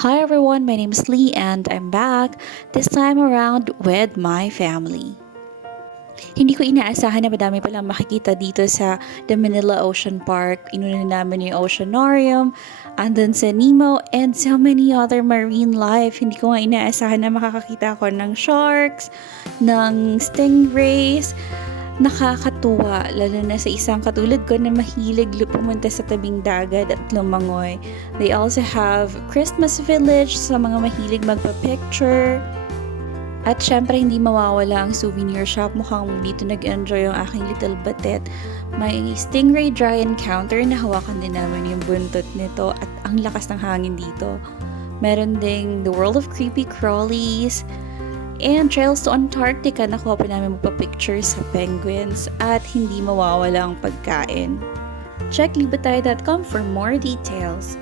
Hi everyone, my name is Lee and I'm back, this time around with my family. Hindi ko inaasahan na madami palang makikita dito sa the Manila Ocean Park. Inuna namin yung Oceanarium, andun sa Nemo, and so many other marine life. Hindi ko nga inaasahan na makakakita ako ng sharks, ng stingrays. Nakakatuwa, lalo na sa isang katulad ko na mahilig pumunta sa tabing dagat at lumangoy. They also have Christmas Village sa mga mahilig magpa-picture. At syempre hindi mawawala ang souvenir shop. Mukhang dito nag-enjoy yung aking little batet. May stingray dry encounter na hawakan din namin yung buntot nito at ang lakas ng hangin dito. Meron ding The World of Creepy Crawlies, and Trails to Antarctica, nakuha pa namin magpa-picture sa penguins at hindi mawawala ang pagkain. Check libatay.com for more details.